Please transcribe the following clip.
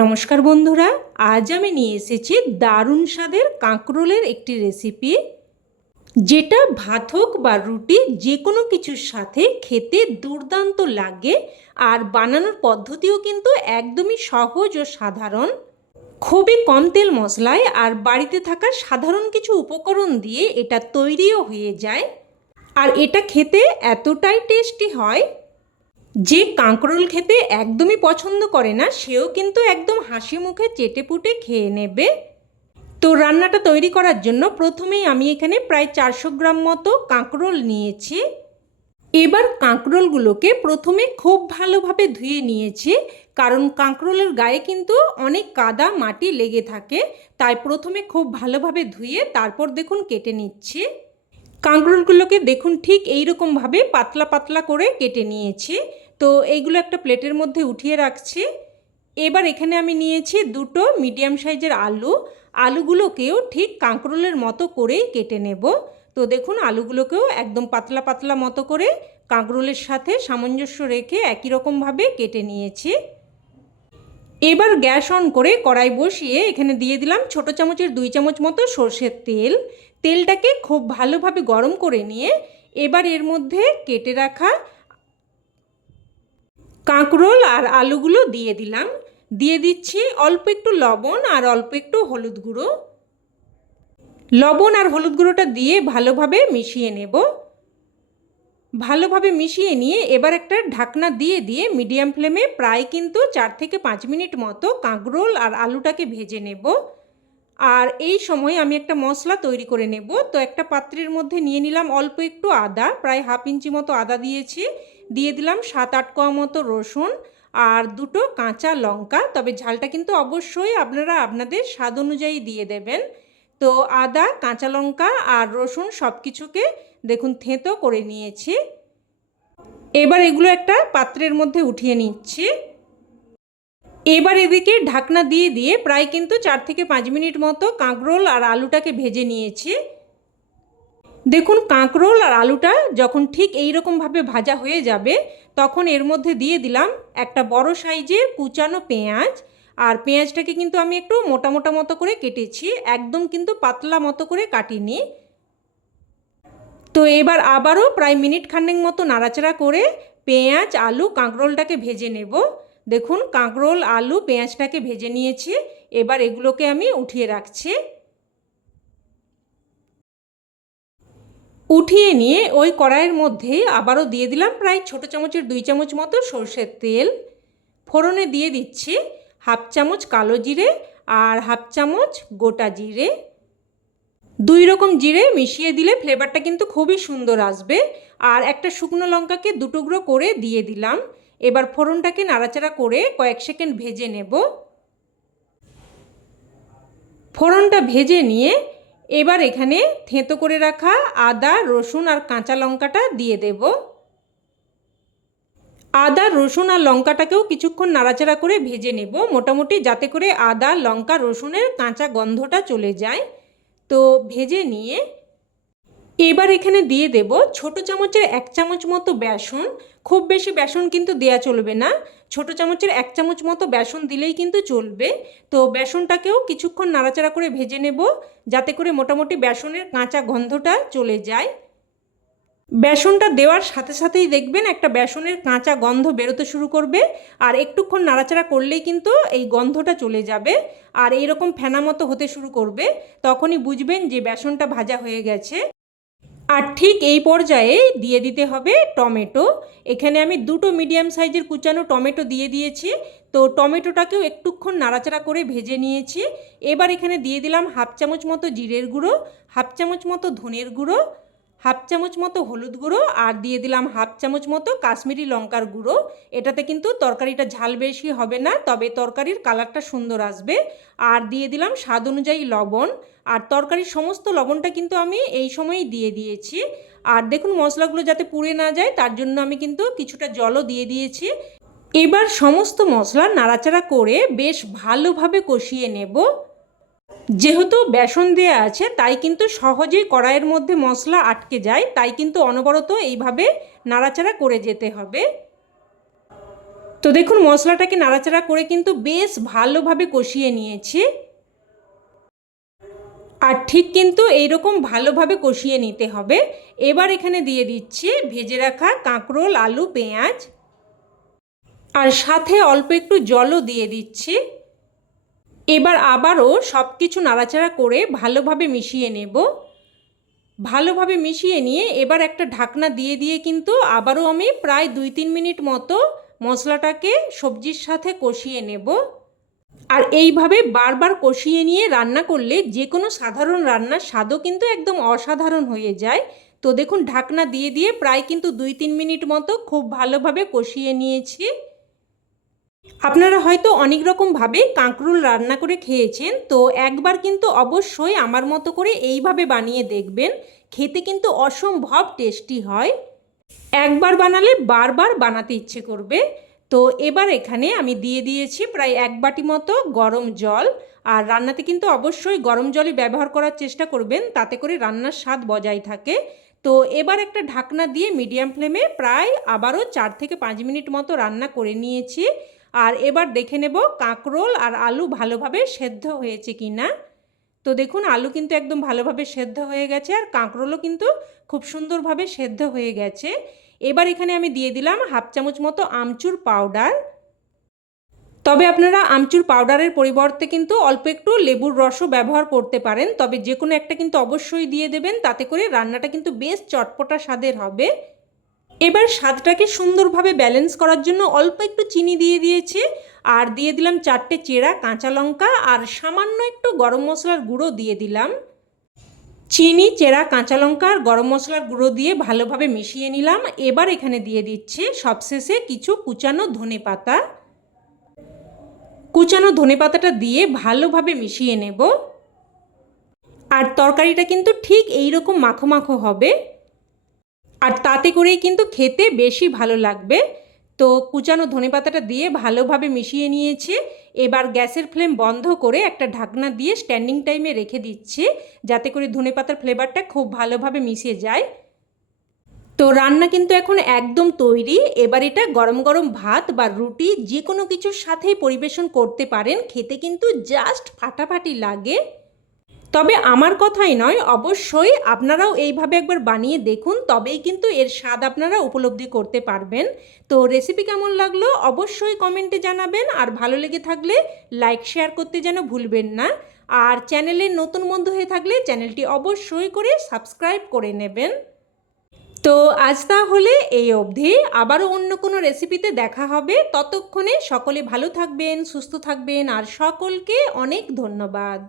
নমস্কার বন্ধুরা, আজ আমি নিয়ে এসেছি দারুণ স্বাদের কাঁকরোলের একটি রেসিপি যেটা ভাত হোক বা রুটি, যে কোনো কিছুর সাথে খেতে দুর্দান্ত লাগে আর বানানোর পদ্ধতিও কিন্তু একদমই সহজ ও সাধারণ। খুবই কম তেল মশলায় আর বাড়িতে থাকা সাধারণ কিছু উপকরণ দিয়ে এটা তৈরিও হয়ে যায়। আর এটা খেতে এতটাই টেস্টি হয় যে কাঁকরোল খেতে একদমই পছন্দ করে না, সেও কিন্তু একদম হাসি মুখে চেটে পুটে খেয়ে নেবে। তো রান্নাটা তৈরি করার জন্য প্রথমেই আমি এখানে প্রায় চারশো গ্রাম মতো কাঁকরোল নিয়েছি। এবার কাঁকরোলগুলোকে প্রথমে খুব ভালোভাবে ধুয়ে নিয়েছি, কারণ কাঁকরোলের গায়ে কিন্তু অনেক কাদা মাটি লেগে থাকে, তাই প্রথমে খুব ভালোভাবে ধুয়ে তারপর দেখুন কেটে নিচ্ছি। কাঁকরোলগুলোকে দেখুন ঠিক এইরকমভাবে পাতলা পাতলা করে কেটে নিয়েছি। তো এইগুলো একটা প্লেটের মধ্যে উঠিয়ে রাখছি। এবার এখানে আমি নিয়েছি দুটো মিডিয়াম সাইজের আলু। আলুগুলোকেও ঠিক কাঁকরোলের মতো করেই কেটে নেব। তো দেখুন, আলুগুলোকেও একদম পাতলা পাতলা মতো করে কাঁকরোলের সাথে সামঞ্জস্য রেখে একই রকমভাবে কেটে নিয়েছি। এবার গ্যাস অন করে কড়াই বসিয়ে এখানে দিয়ে দিলাম ছোট চামচের দুই চামচ মতো সর্ষের তেল। তেলটাকে খুব ভালোভাবে গরম করে নিয়ে এবার এর মধ্যে কেটে রাখা কাঁকরোল আর আলুগুলো দিয়ে দিলাম। দিয়ে দিচ্ছি অল্প একটু লবণ আর অল্প একটু হলুদ গুঁড়ো। লবণ আর হলুদ গুঁড়োটা দিয়ে ভালোভাবে মিশিয়ে নেব। ভালোভাবে মিশিয়ে নিয়ে এবার একটা ঢাকনা দিয়ে দিয়ে মিডিয়াম ফ্লেমে প্রায় কিন্তু চার থেকে পাঁচ মিনিট মতো কাঁকরোল আর আলুটাকে ভেজে নেব। আর এই সময় আমি একটা মশলা তৈরি করে নেব। তো একটা পাত্রের মধ্যে নিয়ে নিলাম অল্প একটু আদা, প্রায় হাফ ইঞ্চি মতো আদা দিয়েছি। দিয়ে দিলাম সাত আট কোয়া মতো রসুন আর দুটো কাঁচা লঙ্কা। তবে ঝালটা কিন্তু অবশ্যই আপনারা আপনাদের স্বাদ অনুযায়ী দিয়ে দেবেন। তো আদা, কাঁচা লঙ্কা আর রসুন সব কিছুকে দেখুন থেঁতো করে নিয়েছি। এবার এগুলো একটা পাত্রের মধ্যে উঠিয়ে নিচ্ছি। এবার এদিকে ঢাকনা দিয়ে দিয়ে প্রায় কিন্তু চার থেকে পাঁচ মিনিট মতো কাঁকরোল আর আলুটাকে ভেজে নিয়েছি। দেখুন, কাঁকরোল আর আলুটা যখন ঠিক এই রকমভাবে ভাজা হয়ে যাবে, তখন এর মধ্যে দিয়ে দিলাম একটা বড় সাইজের কুচানো পেঁয়াজ। আর পেঁয়াজটাকে কিন্তু আমি একটু মোটা মোটা মতো করে কেটেছি, একদম কিন্তু পাতলা মতো করে কাটিনি। তো এবার আবারও প্রায় মিনিট খান্ডেক মতো নাড়াচাড়া করে পেঁয়াজ, আলু, কাঁকরোলটাকে ভেজে নেব। দেখুন, কাঁকরোল, আলু, পেঁয়াজটাকে ভেজে নিয়েছি। এবার এগুলোকে আমি উঠিয়ে রাখছি। উঠিয়ে নিয়ে ওই কড়াইয়ের মধ্যে আবারও দিয়ে দিলাম প্রায় ছোটো চামচের দুই চামচ মতো সর্ষের তেল। ফোড়নে দিয়ে দিচ্ছি হাফ চামচ কালো জিরে আর হাফ চামচ গোটা জিরে। দুই রকম জিরে মিশিয়ে দিলে ফ্লেভারটা কিন্তু খুবই সুন্দর আসবে। আর একটা শুকনো লঙ্কাকে দুটুকরো করে দিয়ে দিলাম। এবার ফোড়নটাকে নাড়াচাড়া করে কয়েক সেকেন্ড ভেজে নেব। ফোড়নটা ভেজে নিয়ে এবার এখানে থেঁতো করে রাখা আদা, রসুন আর কাঁচা লঙ্কাটা দিয়ে দেব। আদা, রসুন আর লঙ্কাটাকেও কিছুক্ষণ নাড়াচাড়া করে ভেজে নেব। মোটামুটি যাতে করে আদা, লঙ্কা, রসুনের কাঁচা গন্ধটা চলে যায়। তো ভেজে নিয়ে এবার এখানে দিয়ে দেব ছোট চামচের এক চামচ মতো বেসন। খুব বেশি বেসন কিন্তু দেয়া চলবে না। ছোট চামচের এক চামচ মতো বেসন দিলেই কিন্তু চলবে। তো বেসনটাকেও কিছুক্ষণ নাড়াচাড়া করে ভেজে নেব, যাতে করে মোটামুটি বেসনের কাঁচা গন্ধটা চলে যায়। বেসনটা দেওয়ার সাথে সাথেই দেখবেন একটা বেসনের কাঁচা গন্ধ বেরোতে শুরু করবে, আর একটুক্ষণ নাড়াচাড়া করলেই কিন্তু এই গন্ধটা চলে যাবে, আর এই রকম ফেনা মতো হতে শুরু করবে। তখনই বুঝবেন যে বেসনটা ভাজা হয়ে গেছে। আর ঠিক এই পর্যায়ে দিয়ে দিতে হবে টমেটো। এখানে আমি দুটো মিডিয়াম সাইজের কুচানো টমেটো দিয়ে দিয়েছি। তো টমেটোটাকেও একটুক্ষণ নাড়াচাড়া করে ভেজে নিয়েছি। এবার এখানে দিয়ে দিলাম হাফ চামচ মতো জিরের গুঁড়ো, হাফ চামচ মতো ধনের গুঁড়ো হাফ চামচ মতো হলুদ গুঁড়ো আর দিয়ে দিলাম হাফ চামচ মতো কাশ্মীরি লঙ্কার গুঁড়ো। এটাতে কিন্তু তরকারিটা ঝাল বেশি হবে না, তবে তরকারির কালারটা সুন্দর আসবে। আর দিয়ে দিলাম স্বাদ অনুযায়ী লবণ। আর তরকারির সমস্ত লবণটা কিন্তু আমি এই সময়ই দিয়ে দিয়েছি। আর দেখুন মশলাগুলো যাতে পুড়ে না যায়, তার জন্য আমি কিন্তু কিছুটা জলও দিয়ে দিয়েছি। এবার সমস্ত মশলা নাড়াচাড়া করে বেশ ভালোভাবে কষিয়ে নেব। যেহেতু বেসন দেওয়া আছে, তাই কিন্তু সহজেই কড়াইয়ের মধ্যে মশলা আটকে যায়, তাই কিন্তু অনবরত এইভাবে নাড়াচাড়া করে যেতে হবে। তো দেখুন, মশলাটাকে নাড়াচাড়া করে কিন্তু বেশ ভালোভাবে কষিয়ে নিয়েছি। আর ঠিক কিন্তু এইরকম ভালোভাবে কষিয়ে নিতে হবে। এবার এখানে দিয়ে দিচ্ছি ভেজে রাখা কাঁকরোল, আলু, পেঁয়াজ। আর সাথে অল্প একটু জলও দিয়ে দিচ্ছি। এবার আবারও সব কিছু নাড়াচাড়া করে ভালোভাবে মিশিয়ে নেব। ভালোভাবে মিশিয়ে নিয়ে এবার একটা ঢাকনা দিয়ে দিয়ে কিন্তু আবারও আমি প্রায় দুই তিন মিনিট মতো মশলাটাকে সবজির সাথে কষিয়ে নেব। আর এইভাবে বারবার কষিয়ে নিয়ে রান্না করলে যে কোনো সাধারণ রান্নার স্বাদও কিন্তু একদম অসাধারণ হয়ে যায়। তো দেখুন, ঢাকনা দিয়ে দিয়ে প্রায় কিন্তু দুই তিন মিনিট মতো খুব ভালোভাবে কষিয়ে নিয়েছি। আপনারা হয়তো অনেক রকমভাবে কাঁকরোল রান্না করে খেয়েছেন, তো একবার কিন্তু অবশ্যই আমার মতো করে এইভাবে বানিয়ে দেখবেন। খেতে কিন্তু অসম্ভব টেস্টি হয়। একবার বানালে বারবার বানাতে ইচ্ছে করবে। তো এবার এখানে আমি দিয়ে দিয়েছি প্রায় এক বাটি মতো গরম জল। আর রান্নাতে কিন্তু অবশ্যই গরম জলই ব্যবহার করার চেষ্টা করবেন, তাতে করে রান্নার স্বাদ বজায় থাকে। তো এবার একটা ঢাকনা দিয়ে মিডিয়াম ফ্লেমে প্রায় আবারও চার থেকে পাঁচ মিনিট মতো রান্না করে নিয়েছি। আর এবার দেখে নেব কাঁকরোল আর আলু ভালোভাবে সেদ্ধ হয়েছে কি না। তো দেখুন, আলু কিন্তু একদম ভালোভাবে সেদ্ধ হয়ে গেছে আর কাঁকরোলও কিন্তু খুব সুন্দরভাবে সেদ্ধ হয়ে গেছে। এবার এখানে আমি দিয়ে দিলাম হাফ চামচ মতো আমচুর পাউডার। তবে আপনারা আমচুর পাউডারের পরিবর্তে কিন্তু অল্প একটু লেবুর রসও ব্যবহার করতে পারেন, তবে যে কোনো একটা কিন্তু অবশ্যই দিয়ে দেবেন, তাতে করে রান্নাটা কিন্তু বেশ চটপটা স্বাদের হবে। এবার স্বাদটাকে সুন্দরভাবে ব্যালেন্স করার জন্য অল্প একটু চিনি দিয়ে দিয়েছে। আর দিয়ে দিলাম চারটে চেরা, কাঁচা লঙ্কা আর সামান্য একটু গরম মশলার গুঁড়ো দিয়ে দিলাম। চিনি, চেরা, কাঁচা লঙ্কা আর গরম মশলার গুঁড়ো দিয়ে ভালোভাবে মিশিয়ে নিলাম। এবার এখানে দিয়ে দিচ্ছে সবশেষে কিছু কুচানো ধনে পাতা। কুচানো ধনে পাতাটা দিয়ে ভালোভাবে মিশিয়ে নেব। আর তরকারিটা কিন্তু ঠিক এই রকম মাখো মাখো হবে। আর তাতে করেই কিন্তু খেতে বেশি ভালো লাগবে। তো কুচানো ধনে পাতাটা দিয়ে ভালোভাবে মিশিয়ে নিয়েছে। এবার গ্যাসের ফ্লেম বন্ধ করে একটা ঢাকনা দিয়ে স্ট্যান্ডিং টাইমে রেখে দিচ্ছে, যাতে করে ধনে পাতার ফ্লেভারটা খুব ভালোভাবে মিশে যায়। তো রান্না কিন্তু এখন একদম তৈরি। এবার এটা গরম গরম ভাত বা রুটি যে কোনো কিছুর সাথেই পরিবেশন করতে পারেন। খেতে কিন্তু জাস্ট ফাটাফাটি লাগে। তবে আমার কথাই নয়, অবশ্যই আপনারাও এইভাবে একবার বানিয়ে দেখুন, তবেই কিন্তু এর স্বাদ আপনারা উপলব্ধি করতে পারবেন। তো রেসিপি কেমন লাগল অবশ্যই কমেন্টে জানাবেন, আর ভালো লেগে থাকলে লাইক শেয়ার করতে যেন ভুলবেন না। আর চ্যানেলের নতুন বন্ধু হয়ে থাকলে চ্যানেলটি অবশ্যই করে সাবস্ক্রাইব করে নেবেন। তো আজ তাহলে এই অবধি, আবারও অন্য কোনো রেসিপিতে দেখা হবে, ততক্ষণে সকলে ভালো থাকবেন, সুস্থ থাকবেন, আর সকলকে অনেক ধন্যবাদ।